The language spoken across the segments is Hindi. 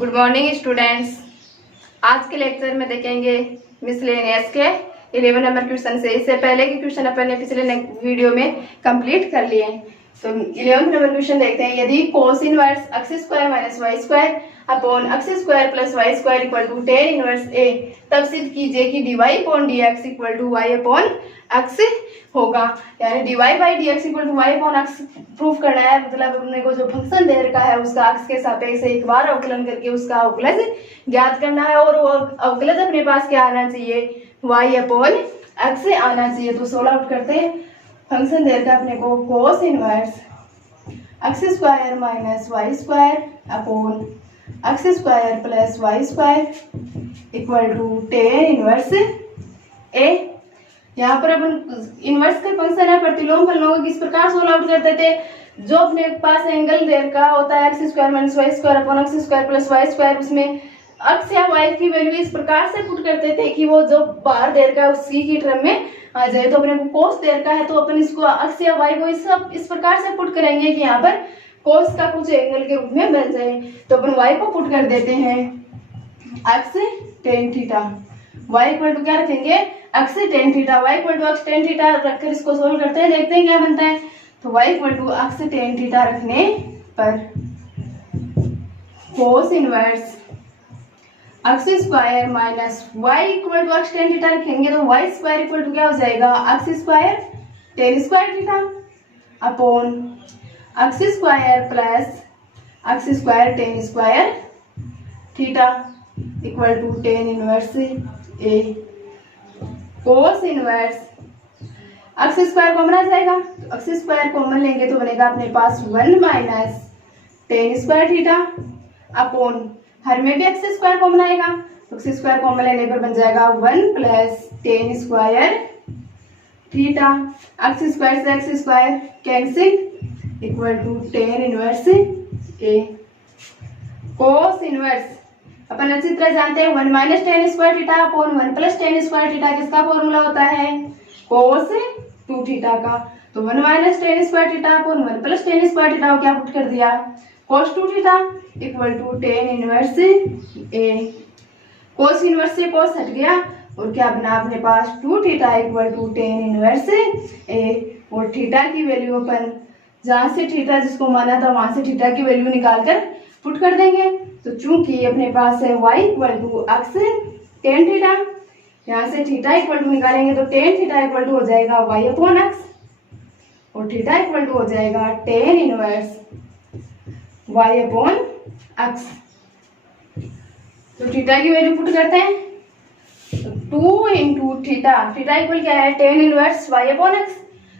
Good morning students. आज के लेक्चर में देखेंगे मिसलेनियस के 11 नंबर क्वेश्चन से। इससे पहले के क्वेश्चन अपन ने पिछले वीडियो में कंप्लीट कर लिए। तो 11 नंबर क्वेश्चन देखते हैं। यदि cos inverse X square minus Y square upon x square plus Y square equal to tan inverse A, तब सिद्ध कीजिए कि D Y upon D x equal to Y upon X होगा। यानी D Y by D x equal to Y upon X proof करना है। मतलब अपने को जो फंक्शन दे रखा है उसका एक्स के सापेक्ष एक बार अवकलन करके उसका अवकलज ज्ञात करना है। और वो अवकलज अपने पास क्या आना चाहिए, वाई अपॉन एक्स आना चाहिए। तो सोल्व आउट करते हैं। फंक्शन दे रखा है अपने को cos inverse X square minus Y square upon x square plus Y square equal to tan inverse A. यहाँ पर अपन इनवर्स का फंक्शन है प्रतिलोम फलनों को किस प्रकार सोल्व आउट करते थे। जो अपने पास एंगल दे रखा होता है x square minus Y square upon x square plus Y square, उसमें एक्स या वाई की वैल्यू इस प्रकार से पुट करते थे कि वो जो बाहर दे रखा है उसी की टर्म में आ जाए। तो अपने को कोस दे रखा है तो अपन इसको एक्स या वाई को इस प्रकार से पुट करेंगे कि यहाँ पर कोस का कुछ एंगल के रूप में बन जाए। तो अपन वाई को पुट कर देते हैं x tan theta, y equal to क्या रखेंगे x tan theta, y equal to x tan theta रखकर इसको सोल्व करते हैं, देखते हैं क्या बनता है। तो Y equal to x tan theta रखने पर cos inverse X square minus Y equal to x tan theta रखेंगे तो वाई स्क्वायर इक्वल टू क्या हो जाएगा X square tan square theta upon x square plus X square tan square theta equal to tan inverse A. Cos inverse X square common आ जाएगा तो एक्स स्क्वायर कॉमन लेंगे तो बनेगा अपने पास 1 minus tan square theta upon her में भी एक्स स्क्वायर कॉमन आएगा तो एक्स स्क्वायर कॉमन लेने पर बन जाएगा 1 plus tan square theta, X square से x square cancel equal to tan inverse A. Cos inverse अपन अच्छी तरह जानते हैं 1 minus tan square theta upon 1 plus tan square theta किसका फॉर्मूला होता है, कोस टू थीटा का। तो 1 minus tan square theta upon 1 plus tan square theta को क्या पुट कर दिया cos two theta equal to tan inverse A. Cos inverse से कोस हट गया और क्या बना अपने पास two theta equal to tan inverse A. और थीटा की वैल्यू अपन जहां से थीटा जिसको माना था वहां से थीटा की वैल्यू निकालकर पुट कर देंगे। तो चूंकि अपने पास है y equal to x tan theta, यहाँ से थीटा इक्वल टू निकालेंगे तो टेन थीटा इक्वल टू हो जाएगा y अपॉन एक्स और थीटा इक्वल टू हो जाएगा ten inverse y upon X. तो थीटा की वैल्यू पुट करते हैं तो 2 इंटू थीटा, थीटा इक्वल क्या है tan inverse y upon X,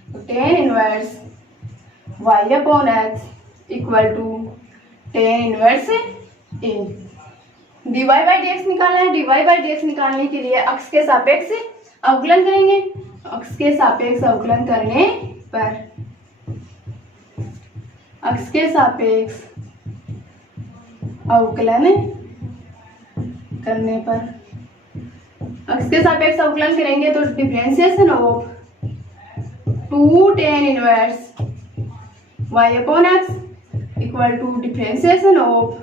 तो tan inverse y upon x equal to tan inverse A. D Y by D X निकालना है। D Y by D X निकालने के लिए एक्स के सापेक्ष अवकलन करेंगे। एक्स के सापेक्ष अवकलन करने पर एक्स के सापेक्ष अवकलन करने पर एक्स के सापेक्ष अवकलन करेंगे तो differentiation of two tan inverse y upon x equal to differentiation of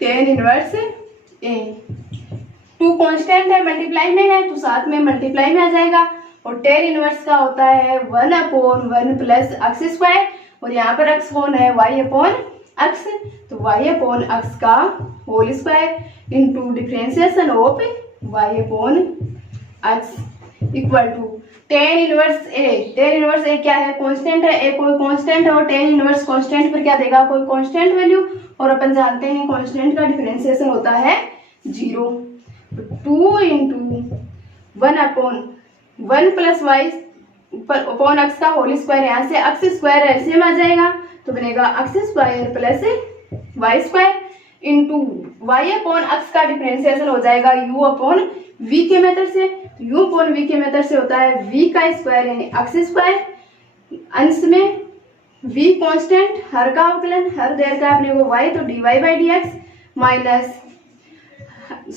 tan inverse a. Two constant है मल्टीप्लाई में है तो साथ में मल्टीप्लाई में आ जाएगा और टेन इनवर्स का होता है 1 अपॉन 1 प्लस एक्स स्क्वायर और यहाँ पर एक्स कौन है y अपॉन एक्स, तो y अपॉन एक्स का whole square into differentiation of y upon x equal to tan inverse A. Tan inverse A क्या है कांस्टेंट है, ए कोई कांस्टेंट है और टेन इनवर्स कांस्टेंट पर क्या देगा कोई कांस्टेंट वैल्यू और अपन जानते हैं कांस्टेंट का डिफरेंशिएशन होता है 0। तो 2 into 1 upon 1 plus Y upon x का होल स्क्वायर, यहाँ से एक्स स्क्वायर एलसीएम आ जाएगा तो बनेगा x square plus Y square into y upon x का डिफरेंशिएशन हो जाएगा यू अपॉन वी के मेथड से। तो यू अपॉन वी के मेथड से होता है वी का स्क्वायर यानी एक्स स्क्वायर, अंश में v कांस्टेंट हर का अवकलन हर देर का अपने को y तो dy by D x minus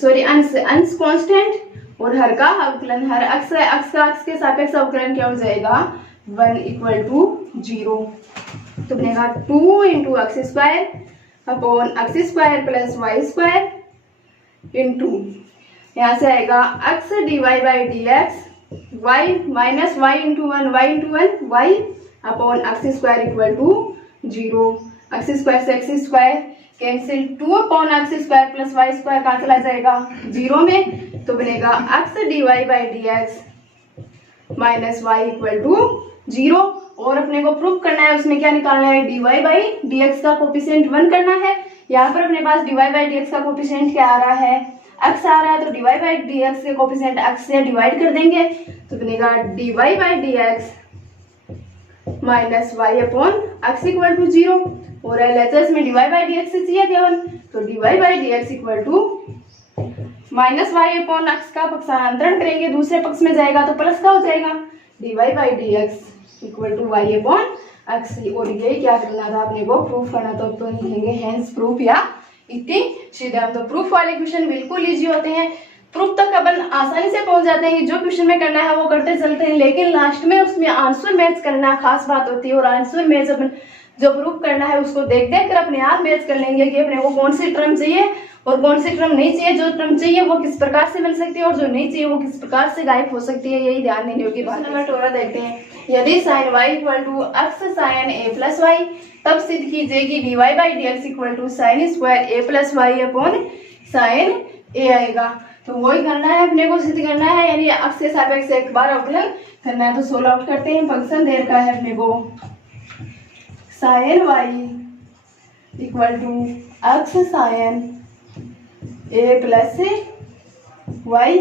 sorry अंश कांस्टेंट और हर का अवकलन हर अक्स के सापेक्ष अवकलन क्या हो जाएगा 1 इक्वल टू 0। तो बनेगा 2 into X square upon x square plus Y square into यहाँ से आएगा X D Y by D X Y minus Y into one Y upon x square equal to 0। X square से x square cancel, 2 upon x square plus Y square कहाँ चला जाएगा 0 में, तो बनेगा X D Y by D x minus Y equal to 0। और अपने को प्रूफ करना है, उसमें क्या निकालना है, D Y by D x का कोफिशिएंट 1 करना है। यहाँ पर अपने पास D Y by D x का कोफिशिएंट क्या आ रहा है, एक्स आ रहा है, तो D Y by D X के कोफिशिएंट एक्स से डिवाइड कर देंगे, तो बनेगा D Y by D x minus Y upon x equal to 0। और एलएचएस में D Y by D X चाहिए केवल, तो D Y by D x equal to minus Y upon x का पक्षांतरण करेंगे, दूसरे पक्ष में जाएगा तो प्लस का हो जाएगा, d Y by D x equal to Y upon x. और ये क्या करना था अपने को, प्रूफ करना, तो लिखेंगे हेंस प्रूफ या इति सीधम। तो प्रूफ वाले क्वेश्चन बिल्कुल इजी होते हैं, प्रूफ तक अपन आसानी से पहुंच जाते हैं, जो क्वेश्चन में करना है वो करते चलते हैं, लेकिन लास्ट में उसमें आंसर मैच करना खास बात होती है। और आंसर मैच अपन जो प्रूफ करना है उसको देख देख कर अपने आप मैच कर लेंगे कि अपने को कौन सी टर्म चाहिए और कौन सी टर्म नहीं चाहिए, जो टर्म चाहिए वो किस प्रकार से बन सकती है और जो नहीं चाहिए वो किस प्रकार से गायब हो सकती है, यही ध्यान देने की बात। नंबर 12 देखते हैं, यदि sine y equal to X sine A plus Y, तब सिद्ध कीजिए कि D Y by D x equal to sine square A plus Y upon sine A आएगा। तो वही करना है अपने को, सिद्ध करना है, यानी एक्स के सापेक्ष एक बार अवकलन करना है। तो सोल्व आउट करते हैं, फंक्शन दे रखा है अपने को sine y equal to X sine A plus Y,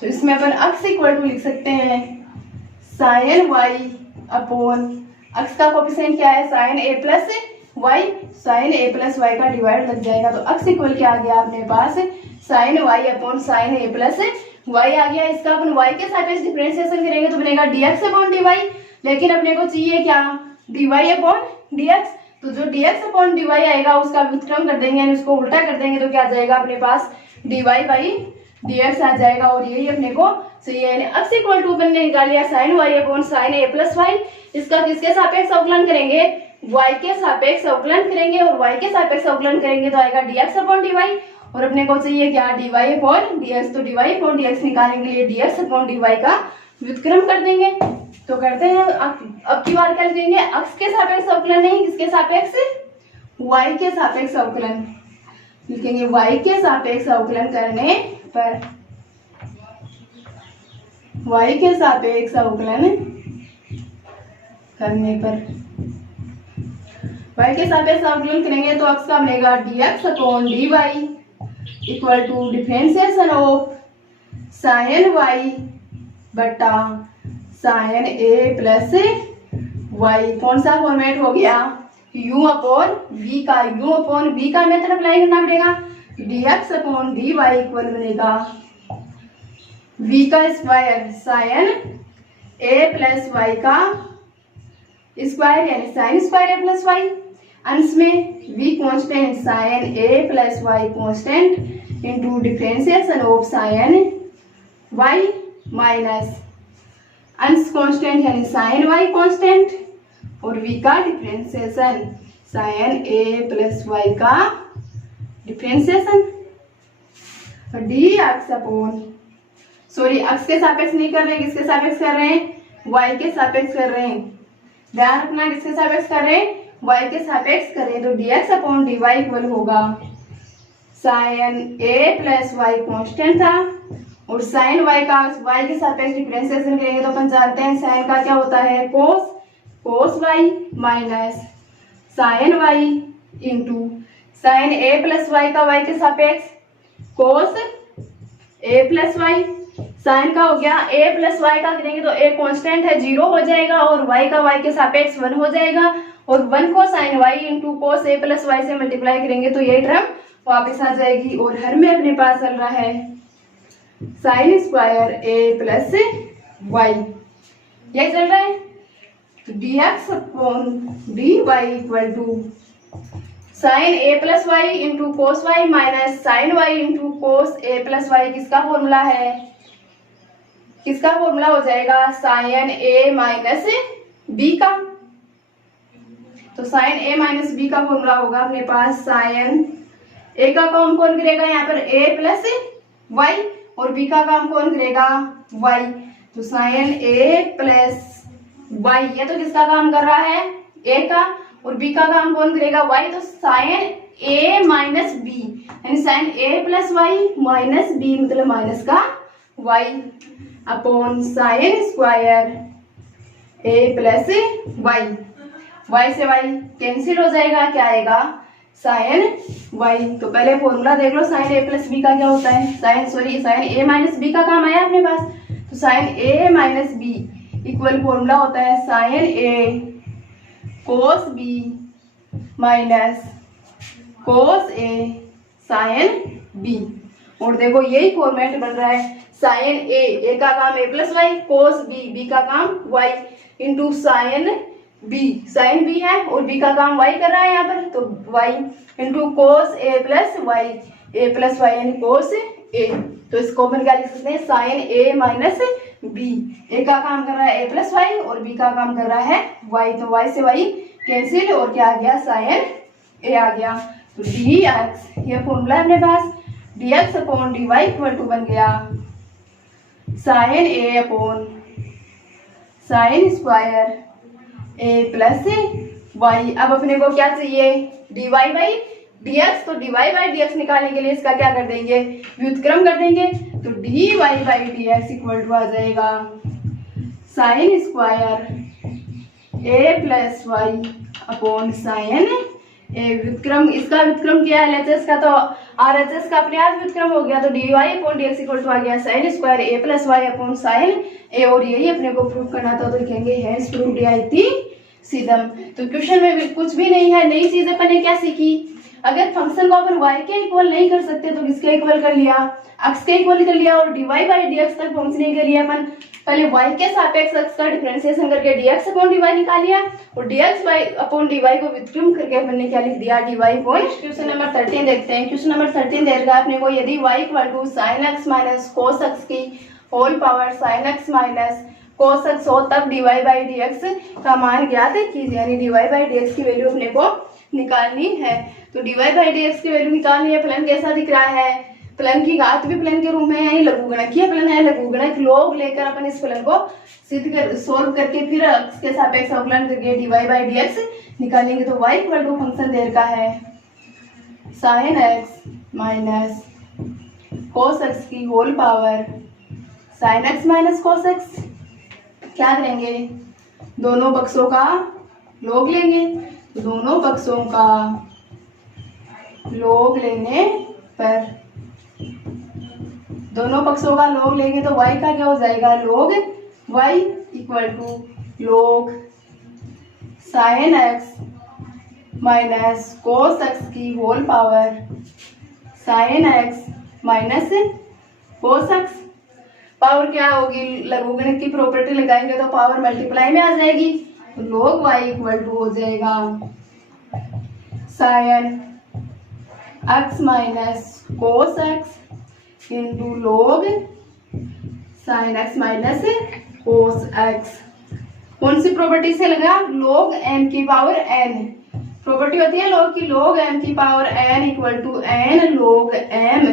तो इसमें अपन x इक्वल टू लिख सकते हैं साइन y अपॉन x का कोफिशिएंट क्या है sine a plus y, sine a plus y का डिवाइड लग जाएगा, तो x इक्वल क्या आ गया अपने पास sine y upon sine a plus y आ गया। इसका अपन y के सापेक्ष डिफरेंशिएशन करेंगे तो बनेगा dx अपॉन dy, लेकिन अपने को चाहिए क्या dy अपॉन dx, तो जो dx अपॉन dy आएगा उसका व्युत्क्रम कर देंगे, यानी उसको उल्टा कर देंगे, तो क्या आ जाएगा अपने पास dy बाई dx आ जाएगा। और यही अपने को चाहिए, यानी x इक्वल टू अपन ने निकाल लिया sine y upon sine a plus y. इसका किसके सापेक्ष अवकलन करेंगे, y के सापेक्ष अवकलन करेंगे, और y के सापेक्ष अवकलन करेंगे तो आएगा dx अपॉन dy। और अपने को चाहिए क्या dy अपॉन dx, तो dy अपॉन dx निकालने के लिए dx अपॉन dy का व्युत्क्रम कर देंगे। तो करते हैं, अब की बार क्या लिखेंगे, x के सापेक्ष अवकलन नहीं, किसके सापेक्ष y के सापेक्ष अवकलन लिखेंगे, y के सापेक्ष अवकलन करने पर, y के सापेक्ष अवकलन करने पर, y के सापेक्ष अवकलन करेंगे तो x का बनेगा dx upon dy equal to differentiation of sine y बटा साइन a प्लस वाई। कौन सा फॉर्मेट हो गया, u अपॉन v का, u अपॉन v का मेथड अप्लाई करना पड़ेगा, dx अपॉन dy इक्वल बनेगा v का square sine a plus Y का स्क्वायर, यानी sine square a plus y, अंश में v constant sine a plus y constant into differentiation of sine y minus अंश कांस्टेंट यानी साइन y कांस्टेंट और v का differentiation sine a plus Y का differentiation, dx upon, sorry x के सापेक्ष नहीं कर रहे हैं, किसके सापेक्ष कर रहे हैं, y के सापेक्ष कर रहे हैं, ध्यान रखना किसके सापेक्ष कर रहे हैं, y के सापेक्ष करें तो dx अपॉन dy इक्वल होगा sine a plus y constant था, और साइन y का y के सापेक्ष डिफरेंशिएशन करेंगे तो अपन जानते हैं साइन का क्या होता है cos y minus sine y into sine a plus Y का y के सापेक्ष cos a plus y, sine का हो गया a प्लस वाई का करेंगे तो a कांस्टेंट है 0 हो जाएगा, और y का y के सापेक्ष 1 हो जाएगा, और 1 को sine y into cos a plus y से मल्टीप्लाई करेंगे तो ये टर्म वापस आ जाएगी। और हर में अपने पास चल रहा है sine square a plus y, यही चल रहा है, तो dx upon dy equal to sine a plus y into cos y minus sine y into cos a plus y, किसका फॉर्मूला है, किसका फॉर्मूला हो जाएगा साइन a माइनस b का, तो साइन ए माइनस बी का फॉर्मूला होगा अपने पास साइन ए का काम कौन करेगा यहाँ पर a प्लस वाई और b का काम कौन करेगा y। तो साइन a प्लस वाई ये तो किसका काम कर रहा है a का और b का काम कौन करेगा y। तो साइन a माइनस बी यानी sine a plus y minus b मतलब माइनस का y upon sine square a plus y. y से y कैंसिल हो जाएगा, क्या आएगा साइन y। तो पहले फॉर्मूला देख लो साइन a प्लस बी का क्या होता है, साइन a माइनस बी का काम आया अपने पास। तो sine a minus b equal formula होता है sine a cos b minus cos a sine b। और देखो यही फॉर्मेट बन रहा है साइन a का काम a plus y, cos b का काम y इंटू साइन b है और b का काम y कर रहा है यहाँ पर। तो y into cos a plus y यानी कोस a। तो इसको अपन क्या लिख सकते हैं sine a minus b. a का काम कर रहा है a प्लस वाई और b का काम कर रहा है y। तो y से y कैंसिल और क्या आ गया साइन a आ गया। तो dx ये फॉर्मूला है अपने पास, dx upon dy equal to बन गया sine a upon sine square a plus y. अब अपने को क्या चाहिए dy बाई dx। तो dy बाई dx निकालने के लिए इसका क्या कर देंगे व्युत्क्रम कर देंगे। तो dy by dx equal to आ जाएगा sine square a plus Y upon sine a। व्युत्क्रम इसका व्युत्क्रम किया है LHS का, तो RHS का अपने आप व्युत्क्रम हो गया। तो dy upon dx equal to आ गया sine square a plus Y upon sine a। और यही अपने को प्रूव करना था, तो लिखेंगे हेंस प्रूव्ड इति सीधम। तो क्वेश्चन में कुछ भी नहीं है, नई चीज अपन ने क्या सीखी, अगर फंक्शन को अपन y के इक्वल नहीं कर सकते तो किसके इक्वल कर लिया x के इक्वल कर लिया। और dy बाई dx तक पहुंचने के लिए अपन पहले y के सापेक्ष x का डिफरेंशिएशन करके dx अपॉन dy निकाल लिया और dx अपॉन dy को व्युत्क्रम करके अपन ने क्या लिख दिया dy अपॉन। क्वेश्चन नंबर 13 देखते हैं। क्वेश्चन नंबर 13 दे रखा है अपने को, यदि y equal to sine x minus cos x की whole power sine x minus cos x हो तब dy बाई dx का मान ज्ञात कीजिए। यानी dy बाई dx की वैल्यू अपने को निकालनी है। तो dy बाई dx की वैल्यू निकालनी है। फलन कैसा दिख रहा है, फलन की घात भी फलन के रूप में है, यानी लघुगणकीय फलन है। लघुगणक लोग लेकर अपन इस फलन को सिद्ध कर सोल्व करके फिर x के सापेक्ष अवकलन करके dy बाई dx निकालेंगे। तो y इक्वल टू फंक्शन दे रखा है sine x minus cos x की whole power sine x minus cos x। क्या करेंगे दोनों पक्षों का लॉग लेंगे। तो दोनों पक्षों का लॉग लेने पर दोनों पक्षों का लॉग लेंगे तो y का क्या हो जाएगा log y equal to log sine x minus cos x की whole power sine x minus cos x। Power क्या होगी, लघुगणक की प्रॉपर्टी लगाएंगे तो पावर मल्टीप्लाई में आ जाएगी। तो log y इक्वल टू हो जाएगा sine x minus cos x into log sine x minus cos x। कौन सी प्रॉपर्टी से लगा, log m की पावर n। प्रॉपर्टी होती है log की, log m की power n equal to n log m।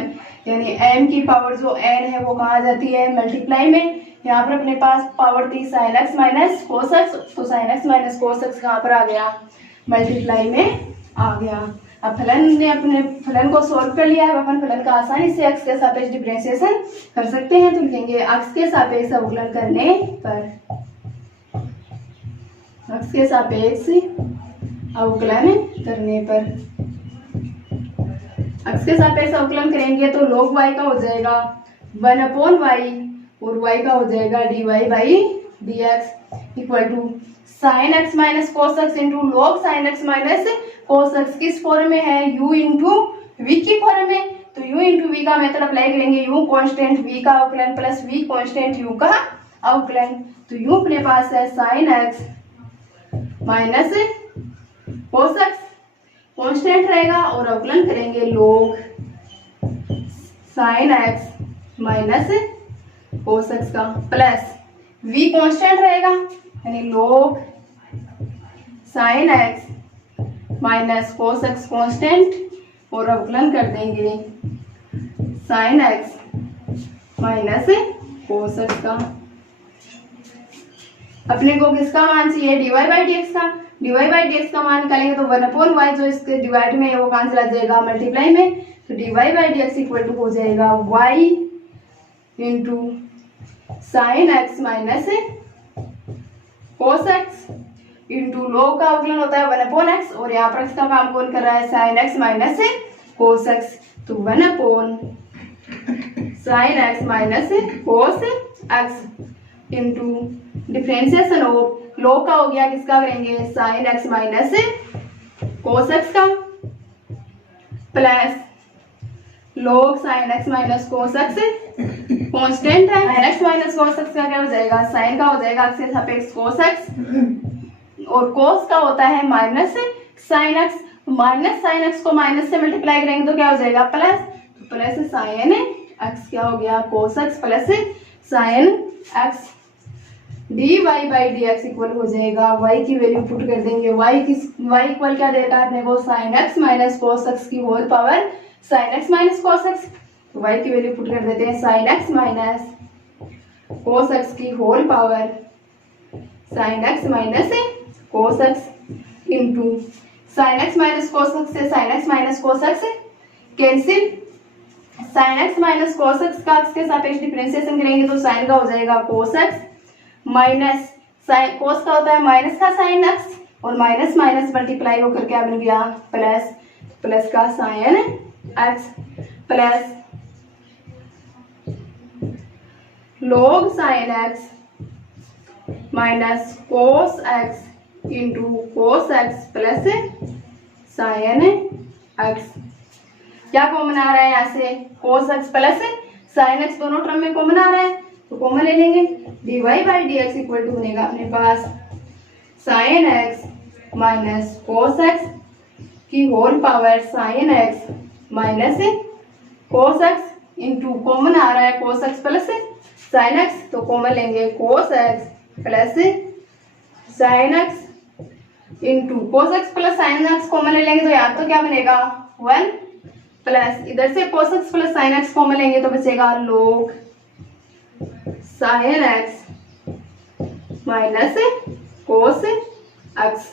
यानी m की पावर जो n है वो कहाँ जाती है मल्टीप्लाई में। यहाँ पर अपने पास पावर थी sine x minus cos x, तो sine x minus cos x कहाँ पर आ गया मल्टीप्लाई में आ गया। अब फलन ने अपने फलन को सॉल्व कर लिया है। अब अपन फलन का आसानी से x के सापेक्ष डिफरेंशिएशन कर सकते हैं। तो लिखेंगे x के सापेक्ष अवकलन करने पर, x के सापेक्ष अवकलन करने पर x के सापेक्ष अवकलन करेंगे तो log y का हो जाएगा 1 अपॉन y और y का हो जाएगा dy by dx equal to sine x minus cos x into log sine x minus cos x किस फॉर्म में है u इंटू v की फॉर्म में। तो u इंटू v का मेथड अप्लाई करेंगे, u कांस्टेंट v का अवकलन प्लस v कांस्टेंट u का अवकलन। तो u अपने पास है sine x minus cos x constant रहेगा और अवकलन करेंगे log sine x minus cos x का प्लस v कांस्टेंट रहेगा यानी log sine x minus cos x constant और अवकलन कर देंगे sine x minus cos x का। अपने को किसका मान चाहिए? डीवाई बाई डी एक्स का। डीवाई बाई डी एक्स का मान निकालेंगे तो 1/y जो इसके डिवाइड में है वो कैंसिल आ जाएगा मल्टीप्लाई में, तो D Y by D x equal to हो जाएगा y into sine x minus cos x into log का अवकलन होता है 1/x और यहाँ पर इसका काम कौन कर रहा है? Sine x minus cos x, तो 1/sin x minus cos x into differentiation of log का हो गया किसका करेंगे? Sine x minus cos x का plus log sine x minus cos x constant है, sine x minus cos x का क्या हो जाएगा? साइन का हो जाएगा एक्स के सापेक्ष कोस एक्स और कोस का होता है minus sine x, minus sine x को माइनस से मल्टीप्लाई करेंगे तो क्या हो जाएगा? प्लस, तो प्लस साइन एक्स क्या हो गया? Cos x plus sine x D Y by D x equal हो जाएगा, y की वैल्यू पुट कर देंगे, y इक्वल क्या देता है अपने को? Sine x minus cos x की whole power sine x minus cos x, तो y की वैल्यू पुट कर देते हैं sine x minus cos x की whole power sine x minus cos x into sine x minus cos x से sine x minus cos x cancel, sine x minus cos x का एक्स के सापेक्ष डिफरेंशिएशन करेंगे तो साइन का हो जाएगा cos x minus sign cos का होता है माइनस का साइन एक्स और माइनस माइनस मल्टीप्लाई होकर क्या बन गया? प्लस, प्लस का sine x plus log sine x minus cos x into cos x plus sine x. क्या कॉमन आ रहा है यहाँ से? Cos x plus sine x दोनों टर्म में कॉमन आ रहा है तो कॉमन ले लेंगे, d Y by D x equal to बनेगा अपने पास sine x minus cos x की whole power sine x minus cos x into common आ रहा है cos x plus sine x, तो कॉमन लेंगे cos x plus sine x into cos x plus sine x common ले लेंगे तो यहाँ तो क्या बनेगा? 1 प्लस इधर से cos x plus sine x common लेंगे तो बचेगा log sine x minus cos x,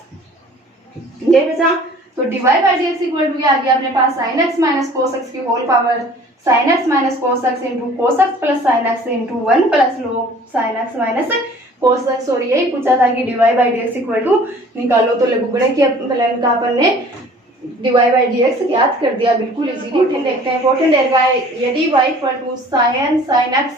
ये बचा। तो D Y by D x equal to क्या आ गया अपने पास? Sine x minus cos x की whole power sine x minus cos x into cos x plus sine x into 1 plus log sine x minus cos x, और यही पूछा था कि d y by D x equal to निकालो, तो लघुगणक की फलन का अपन ने डीवाई बाई डी एक्स ज्ञात कर दिया बिल्कुल इजीली। देखते हैं इंपॉर्टेंट है, यदि y equal to sine x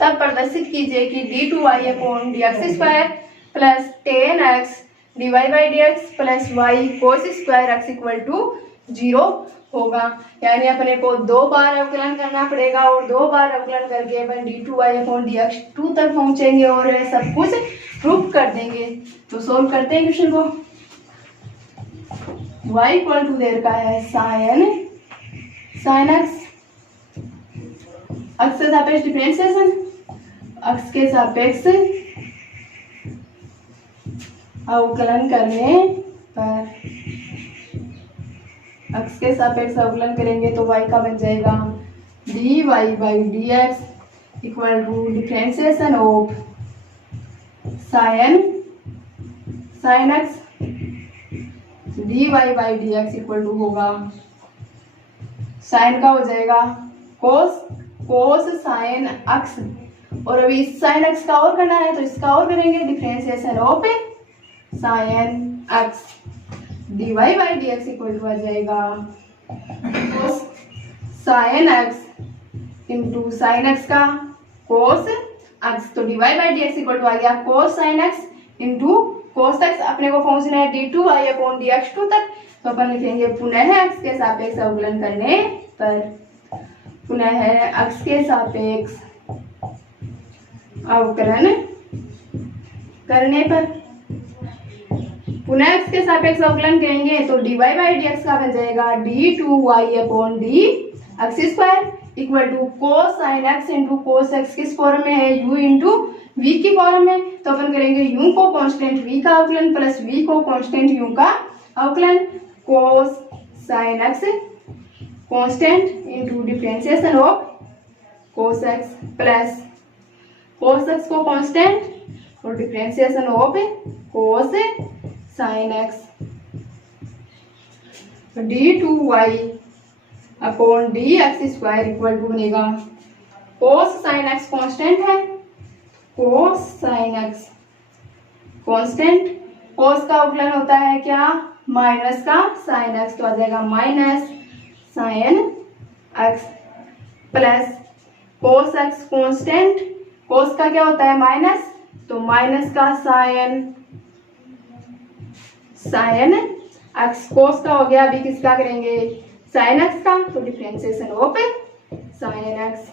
तब प्रदर्शित कीजिए कि d2y upon D x square plus tan x D Y by D x plus y cos square x equal to 0 होगा। यानी अपने को 2 बार अवकलन करना पड़ेगा और 2 बार अवकलन करके अपन d2y अपॉन डी एक्स 2 तक पहुंचेंगे और सब कुछ प्रूफ कर देंगे। तो सोल्व करते हैं क्वेश्चन को। y इक्वल टू देर का है साइन एक्स, एक्स के सापेक्ष डिफरेंशिएशन, एक्स के सापेक्ष अवकलन करने पर एक्स के सापेक्ष अवकलन करेंगे तो y का बन जाएगा dy by D x equal to differentiation of sine x dy by D x equal to होगा साइन का हो जाएगा कोस साइन एक्स, और अभी साइन एक्स का और करना है तो इसका और करेंगे differentiation of sine x dy by D x equal to आ जाएगा cos sine x into sine x का कोस एक्स, तो dy by D x equal to आ गया cos sine x into cos x. अपने को पहुंचना है d2y अपॉन डी एक्स 2 तक, तो अपन लिखेंगे पुनः एक्स के सापेक्ष अवकलन करने पर, पुनः एक्स के सापेक्ष अवकलन करने पर, पुनः एक्स के सापेक्ष अवकलन करेंगे तो dy बाई डी एक्स का बन जाएगा d2y upon D x square equal to cos sine x into cos x किस फॉर्म में है? u इंटू v की फॉर्म में, तो अपन करेंगे u को कांस्टेंट v का अवकलन प्लस v को कांस्टेंट u का अवकलन, cos sine x constant into differentiation of cos x plus cos x को कांस्टेंट और differentiation of cos sine x d2y upon D x square equal to बनेगा कोस साइन एक्स कांस्टेंट है, cos sine x constant, cos का अवकलन होता है क्या, माइनस का साइन एक्स, तो आ जाएगा minus sine x plus cos x constant, cos का क्या होता है माइनस, तो माइनस का साइन एक्स, कोस का हो गया, अभी किसका करेंगे साइन एक्स का, तो differentiation of sine x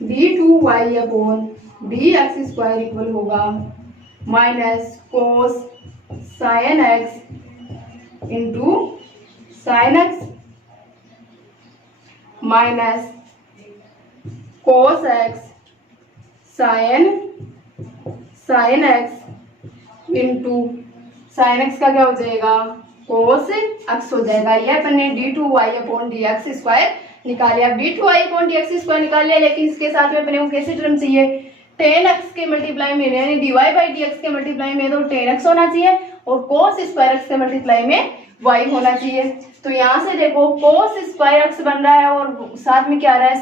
d2y upon D x square equal होगा minus cos sine x into sine x minus cos x sine x into sine x का क्या हो जाएगा कोस एक्स हो जाएगा। ये अपन ने d2y upon D x square निकाल लिया। अब d2y upon D x square निकाल लिया, लेकिन इसके साथ में अपने को कैसे टर्म चाहिए, tan x के मल्टीप्लाई में यानी dy बाई डी एक्स के मल्टीप्लाई में तो tan x होना चाहिए और cos स्क्वायर x के मल्टीप्लाई में y होना चाहिए। तो यहाँ से देखो cos स्क्वायर x बन रहा है और साथ में क्या आ रहा है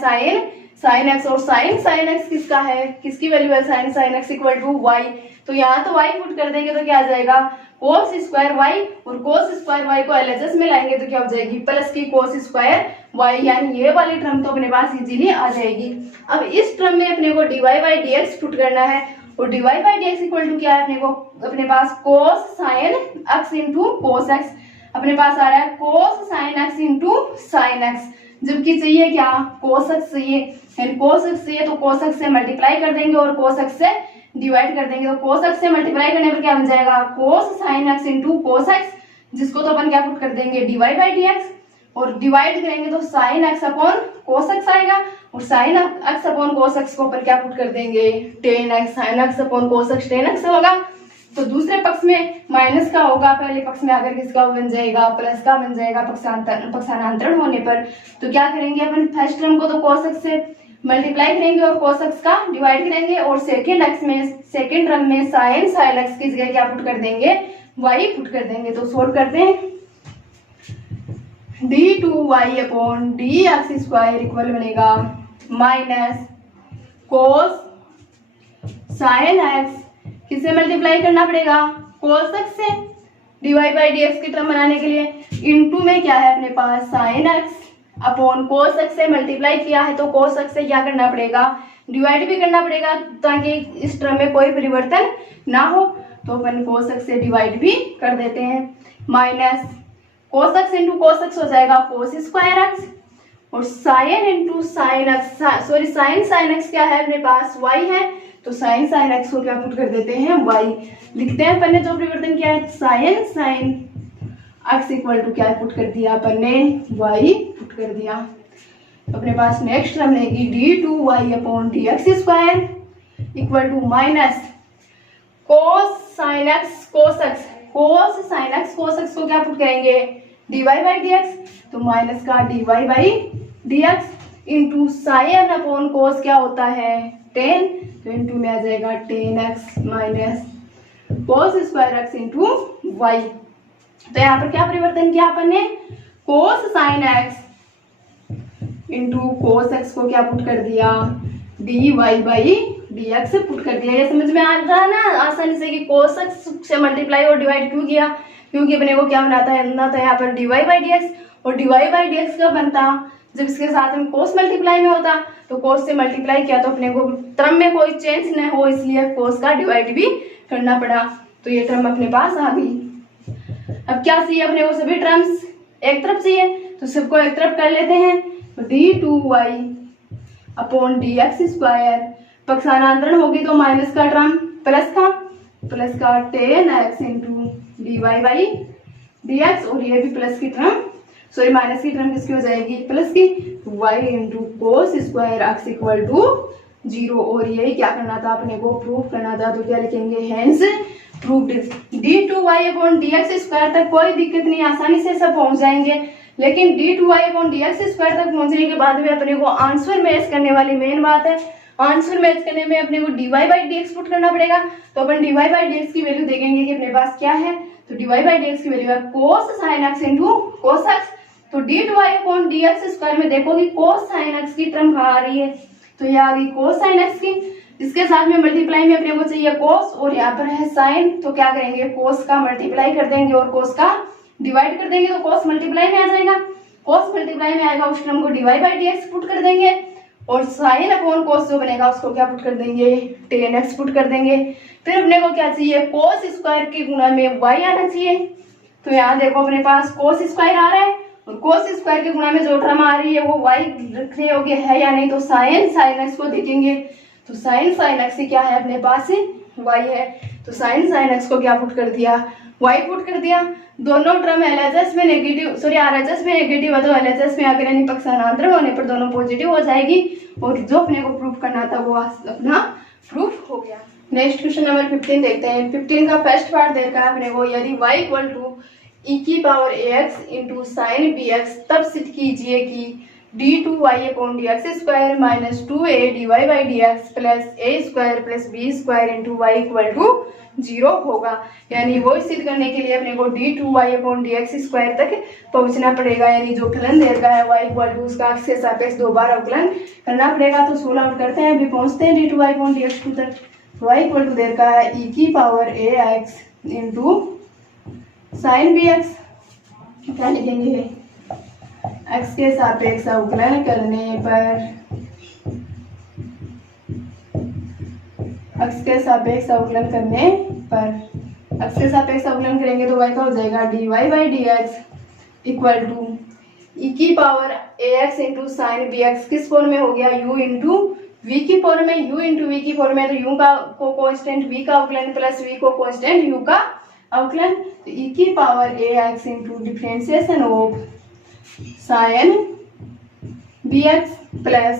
साइन x, और साइन x किसका है, किसकी वैल्यू है sine x equal to y, तो यहाँ तो y पुट कर देंगे तो क्या आ जाएगा cos स्क्वायर y, और cos स्क्वायर y को LHS में लाएंगे तो क्या हो जाएगी प्लस की cos स्क्वायर y, यानी ये वाली टर्म तो अपने पास इजीली आ जाएगी। अब इस टर्म में अपने को dy by D x put करना है, और dy by D x equal to क्या है अपने पास cos sine x into cos x, अपने पास आ रहा है cos sine x into sine x, जबकि चाहिए क्या cos x चाहिए, यानी cos x चाहिए तो cos x से मल्टीप्लाई कर देंगे और cos x से डिवाइड कर देंगे, तो cos x से मल्टीप्लाई करने पर क्या बन जाएगा cos sine x into cos x, जिसको तो अपन क्या पुट कर देंगे dy बाई डी एक्स, और डिवाइड करेंगे तो sine x upon cos x आएगा, और sine x upon cos x को ऊपर क्या पुट कर देंगे tan x, sine x upon cos x tan x होगा। तो दूसरे पक्ष में माइनस का होगा, पहले पक्ष में आकर किसका बन जाएगा प्लस का बन जाएगा पक्षांतरण होने पर। तो क्या करेंगे अपन फर्स्ट टर्म को तो cos x से मल्टीप्लाई करेंगे और cos x का डिवाइड करेंगे, और सेकेंड टर्म में साइन x की जगह क्या पुट कर देंगे y पुट कर देंगे। तो सोल्व करते हैं, d2y upon D x square equal बनेगा माइनस कोस साइन एक्स, किससे मल्टीप्लाई करना पड़ेगा cos x से, dy बाई डी एक्स की टर्म बनाने के लिए, इनटू में क्या है अपने पास sine x upon cos x से मल्टीप्लाई किया है तो cos x से क्या करना पड़ेगा डिवाइड भी करना पड़ेगा, ताकि इस टर्म में कोई परिवर्तन ना हो, तो अपन cos x से डिवाइड भी कर देते हैं, minus cos x into cos x हो जाएगा cos स्क्वायर x, और sine into sine x, sorry sine x क्या है अपने पास y है, तो साइन x को क्या पुट कर देते हैं y, लिखते हैं अपन ने जो परिवर्तन किया है साइन x इक्वल टू क्या पुट कर दिया अपन ने y पुट कर दिया। अपने पास नेक्स्ट टर्म रहेगी d2y upon D x square equal to minus cos sine x cos x को क्या पुट करेंगे dy बाई डी एक्स, तो माइनस का dy by D x into sine upon cos क्या होता है tan, तो इंटू में आ जाएगा tan x माइनस कोस स्क्वायर x इंटू y। तो यहाँ पर क्या परिवर्तन किया अपन ने कोस sine x into cos x को क्या पुट कर दिया dy by D x put कर दिया। ये समझ में आ रहा है ना आसानी से कि कोस एक्स से मल्टीप्लाई और डिवाइड क्यों किया, क्योंकि अपने को क्या बनना था यहाँ पर dy बाई डी एक्स, और dy बाई डी एक्स कब बनता जब इसके साथ में कोस मल्टीप्लाई में होता, तो कोस से मल्टीप्लाई किया तो अपने को टर्म में कोई चेंज न हो, इसलिए कोस का डिवाइड भी करना पड़ा, तो ये टर्म अपने पास आ गई। अब क्या चाहिए अपने को सभी टर्म्स एक तरफ चाहिए, तो सबको एक तरफ कर लेते हैं, तो d2y upon D x square, पक्षांतरण होगी तो माइनस का टर्म प्लस का tan x into dy by D x, और ये भी प्लस की टर्म सॉरी माइनस की टर्म किसकी हो जाएगी प्लस की, y into cos square x equal to 0, और यही क्या करना था अपने को प्रूफ करना था, तो क्या लिखेंगे हेंस प्रूव्ड। d2y/dx² तक कोई दिक्कत नहीं, आसानी से सब पहुंच जाएंगे। लेकिन d2y/dx² तक पहुंचने के बाद में अपने को आंसर मैच करने वाली मेन बात है। आंसर मैच करने में अपने को dy/dx पुट करना पड़ेगा। तो अपन dy/dx की वैल्यू देखेंगे कि अपने पास क्या है। तो dy/dx की वैल्यू है cos sin x into cos x। तो d2y/dx² में देखो कि cos sin x की टर्म कहाँ आ रही है, तो ये आ गई cos sin x की। इसके साथ में मल्टीप्लाई में अपने को चाहिए cos और यहाँ पर है sin, तो क्या करेंगे cos का मल्टीप्लाई कर देंगे और cos का डिवाइड कर देंगे, तो cos मल्टीप्लाई में आ जाएगा। cos मल्टीप्लाई में आएगा, उस टर्म को dy/dx पुट कर देंगे और sin अपॉन cos जो बनेगा उसको क्या पुट कर देंगे, tan x पुट कर देंगे। फिर अपने को क्या चाहिए, cos स्क्वायर के गुणा में y आना चाहिए। तो यहाँ देखो अपने पास cos स्क्वायर आ रहा है और cos स्क्वायर के गुणा में जो टर्म आ रही है वो y रखने योग्य है या नहीं, तो sin x को देखेंगे। तो sin x क्या है अपने पास y है, तो sin x को क्या पुट कर दिया, y पुट कर दिया। दोनों टर्म LHS में नेगेटिव, सॉरी RHS में नेगेटिव है तो LHS में आकर निपक्ष स्थानांतरण होने पर दोनों पॉजिटिव हो जाएगी और जो अपने को प्रूफ करना था वो अपना प्रूफ हो गया। नेक्स्ट क्वेश्चन नंबर 15 देखते हैं। 15 का फर्स्ट पार्ट दे रखा है अपने को, यदि y equal to e⁻ax into sine bx, तब सिद्ध कीजिए कि d2y/dx² minus 2a dy/dx plus a² plus b² into y equal to 0 होगा। यानी वो सिद्ध करने के लिए अपने को d2y/dx² तक पहुंचना पड़ेगा, यानी जो फलन दे रखा है y इक्वल टू उसका x के सापेक्ष 2 बार अवकलन करना पड़ेगा। तो सोल्व आउट करते हैं, अभी पहुंचते हैं d2y/dx2 तक। y इक्वल टू दे रखा है e⁻ax इंटू साइन bx, क्या लिखेंगे, x के सापेक्ष अवकलन करने पर, x के सापेक्ष अवकलन करने पर, x के सापेक्ष अवकलन करेंगे तो y का हो जाएगा dy/dx equal to e⁻ax into sine bx, किस फॉर्म में हो गया, u इंटू v की फॉर्म में, u इंटू v की फॉर्म में, तो u का को कांस्टेंट v का अवकलन प्लस v को कांस्टेंट u का अवकलन। तो e⁻ax into differentiation of sine bx plus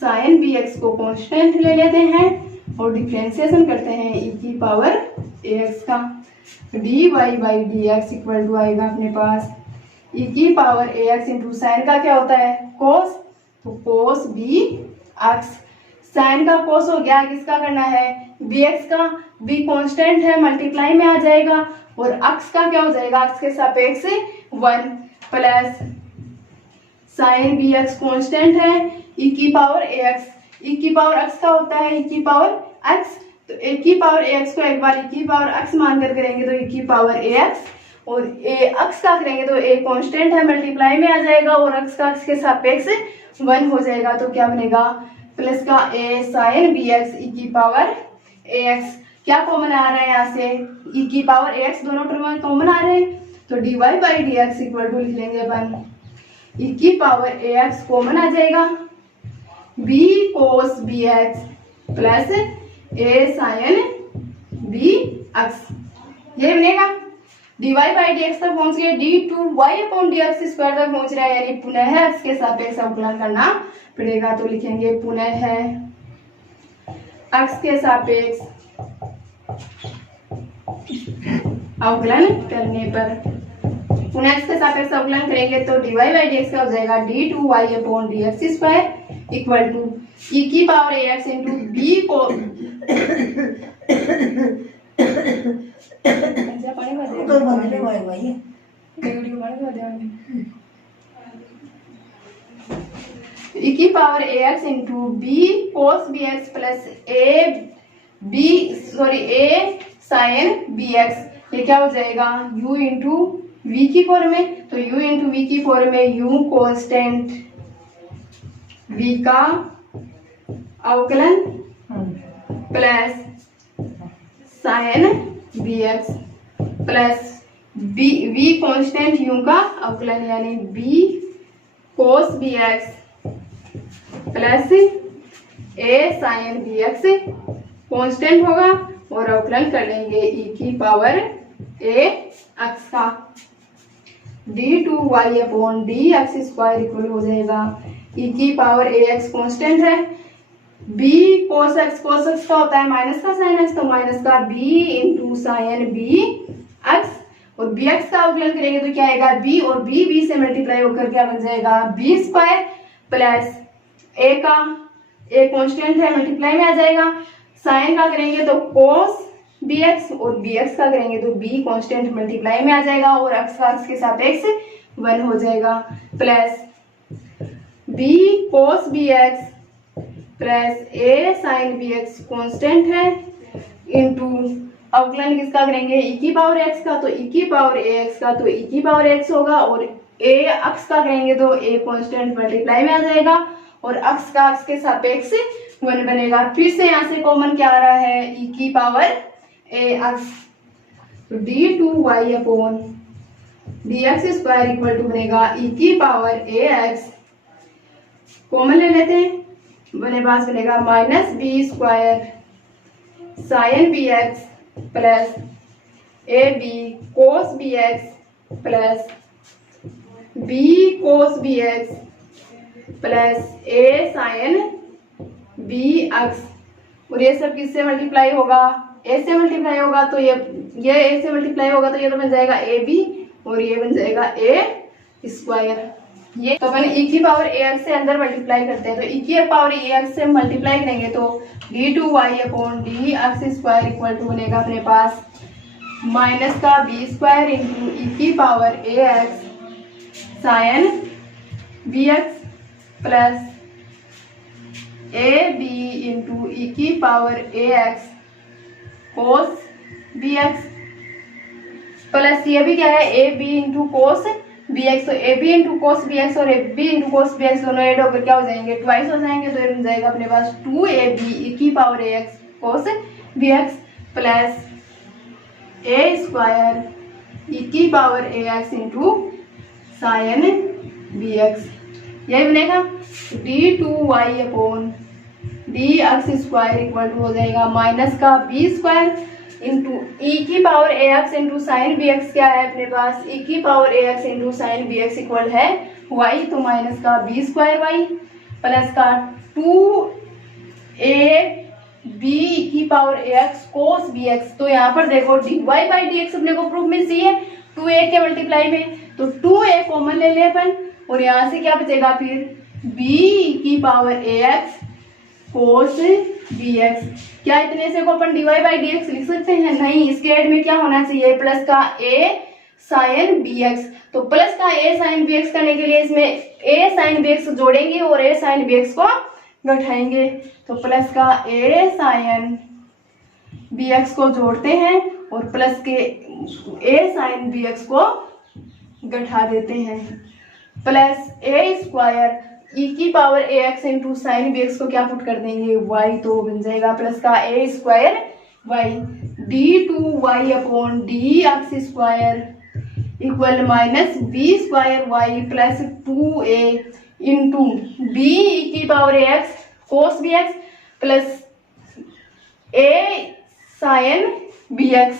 sine bx को कांस्टेंट ले लेते हैं और डिफरेंशिएशन करते हैं e⁻ax का। dy/dx इक्वल टू आएगा अपने पास e⁻ax इंटू साइन का क्या होता है cos, तो cos bx, साइन का cos हो गया, किसका करना है bx का, b कांस्टेंट है मल्टीप्लाई में आ जाएगा और x का क्या हो जाएगा, x के सापेक्ष 1 प्लस साइन bx कांस्टेंट है e⁻ax, e⁻x का होता है e⁻x, तो e⁻ax को एक बार e⁻x मानकर करेंगे तो e⁻ax और x का करेंगे तो a कांस्टेंट है मल्टीप्लाई में आ जाएगा और x का x के सापेक्ष 1 हो जाएगा। तो क्या बनेगा, प्लस का a साइन bx e⁻ax, क्या कॉमन आ रहा है यहाँ से, e⁻ax दोनों टर्म कॉमन आ रहे हैं, तो dy/dx इक्वल टू लिख लेंगे अपन e⁻ax कॉमन आ जाएगा b cos bx plus a sine bx, ये बनेगा। dy/dx तक पहुंच गए, d2y/dx² तक पहुंच रहा है, यानी पुनः x के सापेक्ष अवकलन करना पड़ेगा। तो लिखेंगे पुनः x के सापेक्ष अवकलन करने पर, पुनः x के सापेक्ष अवकलन करेंगे तो dy/dx का हो जाएगा d2y/dx² equal to e⁻ax into b को e⁻ax into b cos bx plus a sine bx, ये क्या हो जाएगा u इंटू v की फॉर्म में, तो u इंटू v की फॉर्म में u कांस्टेंट v का अवकलन plus sine bx plus v constant u का अवकलन, यानी b cos bx plus a sine bx constant होगा और अवकलन कर लेंगे e⁻ax का। d2y/dx² इक्वल हो जाएगा e⁻ax कांस्टेंट है बी कोस एक्स का होता है माइनस का साइन एक्स, तो माइनस का b into sine b x, और बी एक्स का अवकलन करेंगे तो क्या आएगा बी, और बी से मल्टीप्लाई होकर क्या बन जाएगा बी स्क्वायर, प्लस ए का ए कांस्टेंट है मल्टीप्लाई में आ जाएगा, साइन का करेंगे तो कोस बी एक्स, और बी एक्स का करेंगे तो बी कांस्टेंट मल्टीप्लाई में आ जाएगा, और एक्स के सापेक्ष 1 हो जाएगा, plus b cos b x plus a sine b x constant है, इंटू अवकलन किसका करेंगे ई की पावर एक्स का, तो ई की पावर ए एक्स का तो ई की पावर एक्स होगा, और ए अक्स का करेंगे तो ए कॉन्स्टेंट मल्टीप्लाई में आ जाएगा, और अक्स का अक्स के सापेक्ष 1 बनेगा। फिर से यहाँ से कॉमन क्या आ रहा है ई की पावर ए एक्स, तो d two Y upon D x square equal to बनेगा ई की पावर ए एक्स, कॉमन ले लेते हैं, बने पास बनेगा minus b square sine b x plus a b cos b x plus b cos b x plus a sine b x, और ये सब किससे मल्टीप्लाई होगा ए से मल्टीप्लाई होगा, तो ये ए से मल्टीप्लाई होगा तो ये तो बन जाएगा ए बी, और ये बन जाएगा ए स्क्वायर। ये तो अपन ई की पावर ए एक्स से अंदर मल्टीप्लाई करते हैं, तो ई की पावर ए एक्स से मल्टीप्लाई करेंगे तो d two Y upon D x square equal to बनेगा अपने पास माइनस का बी स्क्वायर इंटू ई की power a x sine b x plus a b into e की power a x cos b x, plus ये भी क्या है a b into cos b x, तो a b into cos b x और a b into cos b x दोनों एड होकर क्या हो जाएंगे ट्वाइस हो जाएंगे, तो ये बन जाएगा अपने पास 2ab ई की power a x cos b x plus a square e की power a x into sine b x, यही बनेगा d two Y upon D x square equal to हो जाएगा माइनस का बी स्क्वायर इंटू ई की power a x into sine b x, क्या है अपने पास ई की power a x into sine b x equal है वाई, तो माइनस का बी स्क्वायर वाई प्लस का 2ab की power a x cos b x, तो यहाँ पर देखो d Y by D x अपने को प्रूफ में सी है 2a के मल्टीप्लाई में, तो 2a कॉमन ले ले अपन, और यहाँ से क्या बचेगा फिर b की power a x cos b x, क्या इतने से को अपन d Y by D x लिख सकते हैं? नहीं, इसके एड में क्या होना चाहिए प्लस का ए साइन बी एक्स, तो प्लस का ए साइन बी एक्स करने के लिए इसमें ए साइन बी एक्स जोड़ेंगे और ए साइन बी एक्स को घटाएंगे, तो प्लस का ए साइन बी एक्स को जोड़ते हैं और प्लस के ए साइन बी एक्स को घटा देते हैं, प्लस ए स्क्वायर ई की power a x into sine b x को क्या पुट कर देंगे वाई, तो बन जाएगा प्लस का a square y d two Y upon D x square equal minus b square y plus 2a into b की power a x cos b x plus a sine b x,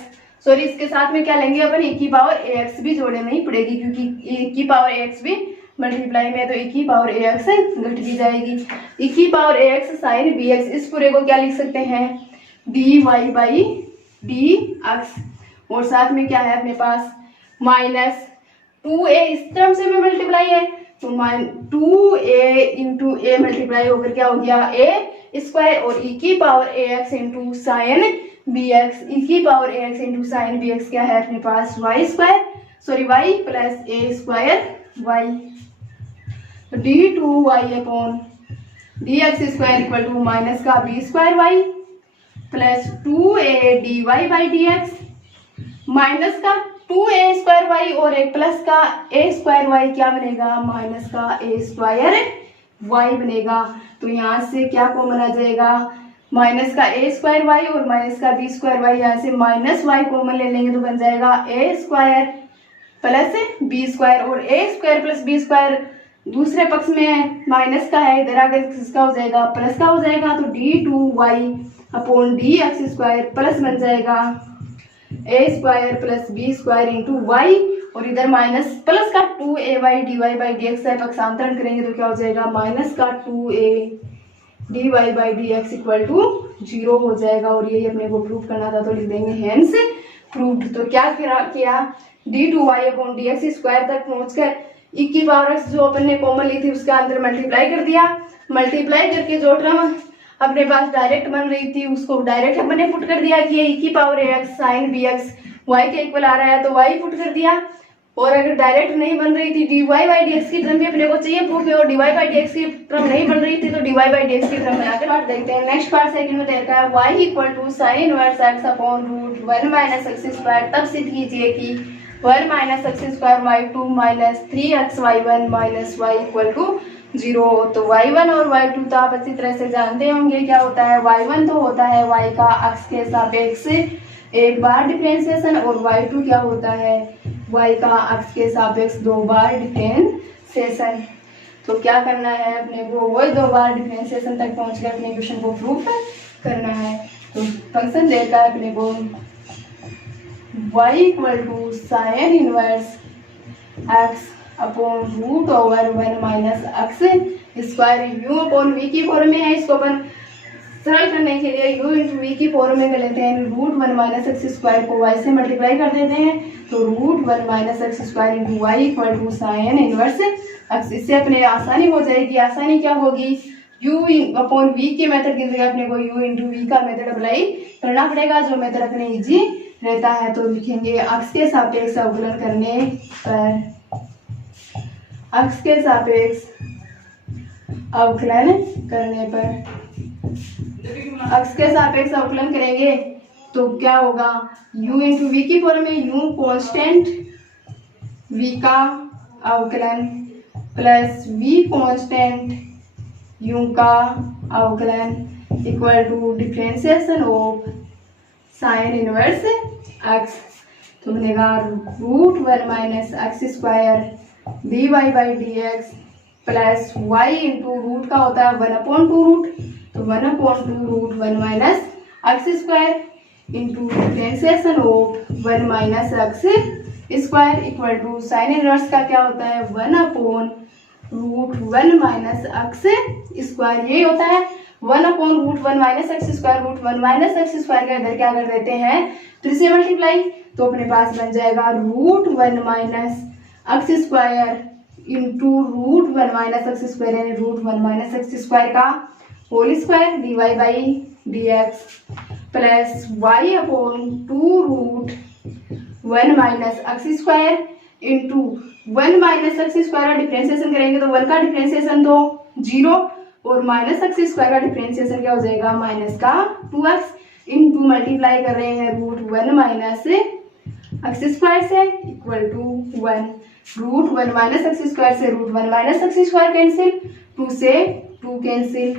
sorry इसके साथ में क्या लेंगे अपन ई की पावर ए एक्स भी जोड़े नहीं पड़ेगी, क्योंकि ई की पावर ए एक्स भी मल्टीप्लाई में, तो ई की पावर ए एक्स घट भी जाएगी, ई की power a x sine b x, इस पूरे को क्या लिख सकते हैं d Y by D x, और साथ में क्या है अपने पास माइनस 2a इस टर्म से में मल्टीप्लाई है, तो 2a इंटू ए मल्टीप्लाई होकर क्या हो गया ए स्क्वायर, और ई की power a x into sine b x, e की power a x into sine b x क्या है अपने पास y square, sorry y plus a square y, d two Y upon D x square equal to minus का b square y plus 2a d Y by D x minus का 2a स्क्वायर वाई और एक प्लस का a स्क्वायर वाई क्या बनेगा माइनस का a स्क्वायर वाई बनेगा, तो यहाँ से क्या कॉमन आ जाएगा माइनस का a स्क्वायर वाई और माइनस का b स्क्वायर वाई, यहाँ से माइनस वाई कॉमन ले लेंगे तो बन जाएगा a square plus b square, और a square plus b square दूसरे पक्ष में माइनस का है, इधर आगे किसका हो जाएगा प्लस का हो जाएगा, तो d two Y upon D x square plus बन जाएगा a square plus b square into y, और इधर माइनस प्लस का 2a y d Y by D x है, पक्षांतरण करेंगे तो क्या हो जाएगा माइनस का 2a dy by D x equal to 0 हो जाएगा। और यही अपने को प्रूव करना था, तो लिख देंगे हेंस प्रूव्ड। तो क्या किया, d2y upon D x square तक पहुंचकर e की पावर x जो अपन ने कॉमन ली थी उसके अंदर मल्टीप्लाई कर दिया। मल्टीप्लाई करके जो टर्म अपने पास डायरेक्ट बन रही थी उसको डायरेक्ट अपने पुट कर दिया कि e की power x sine b x y के इक्वल आ रहा है, तो y पुट कर दिया। और अगर डायरेक्ट नहीं बन रही थी dy बाई डी एक्स की टर्म भी अपने को चाहिए प्रूफ में, और dy बाई डी एक्स की टर्म नहीं बन रही थी तो dy बाई डी एक्स की टर्म बनाकर पार्ट देखते हैं। नेक्स्ट पार्ट सेकंड में देखा है y equal to sine inverse x upon root 1 minus x square. तब सिद्ध कीजिए कि 1 minus x square y2 minus 3x y1 minus y equal to 0। तो y1 और y2 तो आप अच्छी तरह से जानते होंगे क्या होता है। y1 तो होता है y का x के सापेक्ष एक बार डिफरेंशिएशन, और y2 क्या होता है, y का x के सापेक्ष 2 बार डिफरेंशिएशन। तो क्या करना है अपने को, वही 2 बार डिफरेंशिएशन तक पहुंचकर अपने क्वेश्चन को प्रूफ करना है। तो फंक्शन देता है अपने को y equal to sine inverse x upon root over 1 minus x square. U upon v की फॉर्म में है, इसको अपन सरल करने के लिए u इंटू वी की फॉर्म में कर लेते हैं। रूट 1 माइनस एक्स स्क्वायर को y से मल्टीप्लाई कर देते हैं, तो root 1 minus x square into y equal to sine inverse x. इससे अपने आसानी हो जाएगी। आसानी क्या होगी, u अपॉन वी के मेथड की जगह अपने को u इंटू वी का मेथड अप्लाई करना पड़ेगा, जो मेथड अपने इजी रहता है। तो लिखेंगे x के सापेक्ष अवकलन करने पर, x के सापेक्ष अवकलन करने पर, x के सापेक्ष अवकलन करेंगे तो क्या होगा, u इंटू वी की फॉर्म में u कांस्टेंट v का अवकलन प्लस v कांस्टेंट u का अवकलन equal to differentiation of sine inverse x। तो बनेगा root 1 minus x square dy by D x plus y into root का होता है 1/2 रूट, तो 1/2 root 1 minus x square into differentiation of 1 minus x square equal to sine inverse का क्या होता है 1/रूट 1 माइनस एक्स स्क्वायर। ये होता है 1/रूट 1 minus x square. Root 1 minus x square का इधर क्या कर देते हैं 3 से मल्टीप्लाई, तो अपने पास बन जाएगा root 1 minus x square into root 1 minus x square, यानी रूट 1 माइनस एक्स स्क्वायर का whole square dy by D x plus y upon 2 root 1 minus x square into 1 minus x square का डिफरेंशिएशन करेंगे तो 1 का डिफरेंशिएशन तो 0 और माइनस एक्स स्क्वायर का डिफरेंशिएशन क्या हो जाएगा माइनस का 2x इंटू मल्टीप्लाई कर रहे हैं रूट 1 माइनस एक्स स्क्वायर से equal to 1। Root 1 minus x square से root 1 minus x square cancel, 2 से 2 cancel,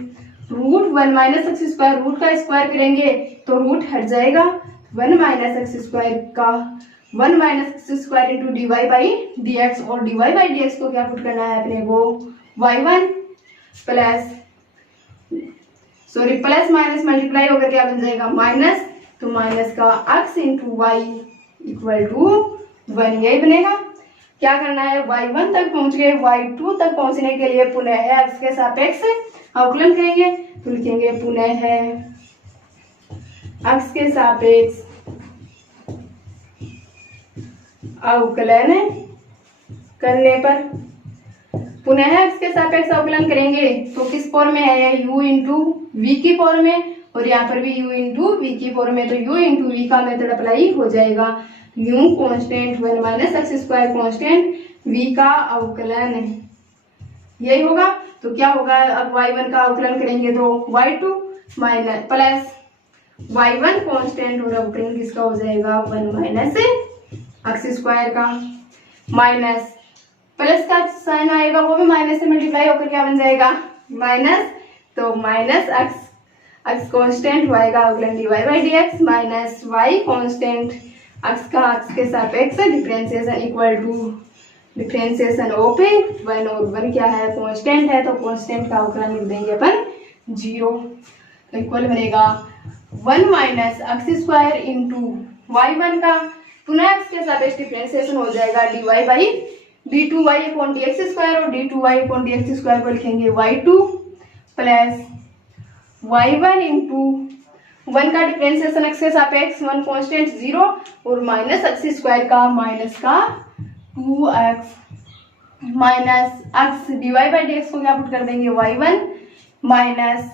root 1 minus x square root का स्क्वायर करेंगे तो रूट हट जाएगा, 1 माइनस एक्स स्क्वायर का 1 minus x square into d Y by D x, और d Y by D x को क्या पुट करना है अपने को y1 plus plus minus multiply होकर क्या बन जाएगा माइनस, तो माइनस का x into y equal to 1 यही बनेगा। क्या करना है y1 तक पहुंच गए, y2 तक पहुंचने के लिए पुनः x के सापेक्ष अवकलन करेंगे, तो लिखेंगे पुनः x के सापेक्ष अवकलन करने पर, पुनः x के सापेक्ष अवकलन करेंगे तो किस फॉर्म में है u इंटू वी की फॉर्म में, और यहाँ पर भी u इंटू वी की फॉर्म में, तो u इंटू वी का मेथड अप्लाई हो जाएगा। u constant 1 minus x square constant v का अवकलन यही होगा। तो क्या होगा अब y1 का अवकलन करेंगे तो y2 minus plus y1 constant और अवकलन किसका हो जाएगा 1 माइनस एक्स स्क्वायर का, माइनस प्लस का साइन आएगा वो भी माइनस से मल्टीप्लाई होकर क्या बन जाएगा माइनस, तो माइनस एक्स कांस्टेंट y का अवकलन dy by D x minus y constant x का x के सापेक्ष differentiation equal to differentiation of 1 और 1 क्या है कांस्टेंट है, तो कांस्टेंट का अवकलन लिख देंगे अपन 0, तो इक्वल बनेगा 1 minus x square into y1 का पुनः x के सापेक्ष डिफरेंशिएशन हो जाएगा dy by d2y upon dx square, और d2y अपॉन dx स्क्वायर को लिखेंगे y2 प्लस y1 इंटू 1 का डिफरेंशिएशन x के सापेक्ष 1 कांस्टेंट 0 और माइनस एक्स स्क्वायर का माइनस का 2x minus x divide by dx को क्या पुट कर देंगे y1 minus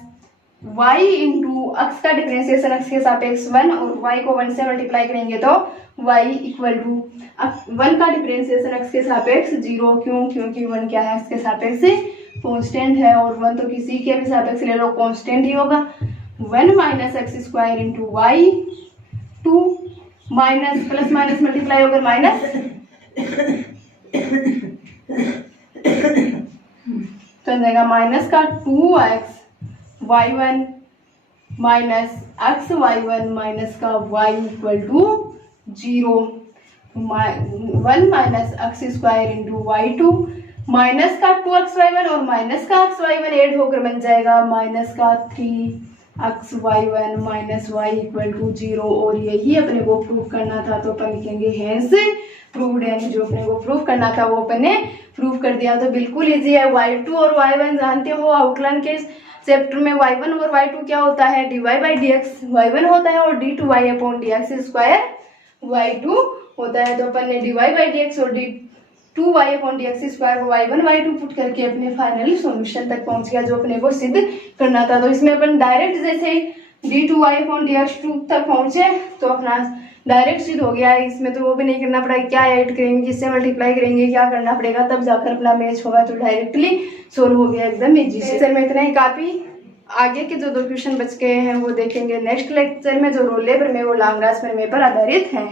y into x का डिफरेंशिएशन x के सापेक्ष 1 और y को 1 से मल्टीप्लाई करेंगे तो y इक्वल टू 1 का डिफरेंशिएशन x के सापेक्ष 0 क्योंकि 1 क्या है x के सापेक्ष कांस्टेंट है और 1 तो किसी के भी सापेक्ष ले लो कांस्टेंट ही होगा 1 minus x square into y 2 minus plus minus multiply होकर माइनस तो जाएगा माइनस का 2x y1 minus x y1 minus का y equal to 0 1 minus x square into y2 minus का 2x y1 और माइनस का x y1 ऐड होकर बन जाएगा माइनस का 3x y1 minus y equal to 0 और यही अपने को प्रूव करना था तो अपन लिखेंगे हेंस प्रूव्ड, यानी जो अपने को प्रूव करना था वो अपन ने प्रूव कर दिया। तो बिल्कुल इजी है। y2 और y1 जानते हो आउटलाइन के चैप्टर में y1 और y2 क्या होता है dy बाई dx y1 होता है और d2y upon dx square y2 होता है। तो अपन ने dy बाई dx और d2y अपॉन dx स्क्वायर को y1 y2 पुट करके अपने फाइनल सॉल्यूशन तक पहुंच गया जो अपने को सिद्ध करना था। तो इसमें अपन डायरेक्ट जैसे d2y अपॉन dx2 तक पहुंचे तो अपना डायरेक्ट सिद्ध हो गया है। इसमें तो वो भी नहीं करना पड़ेगा क्या ऐड करेंगे किससे मल्टीप्लाई करेंगे क्या करना पड़ेगा तब जाकर अपना मैच होगा तो डायरेक्टली सोल्व हो गया एकदम इजी से। लेक्चर में इतना ही काफी, आगे के जो 2 क्वेश्चन बच गए हैं वो देखेंगे नेक्स्ट लेक्चर में जो रोले प्रमेय और लाग्रांज प्रमेय पर आधारित हैं।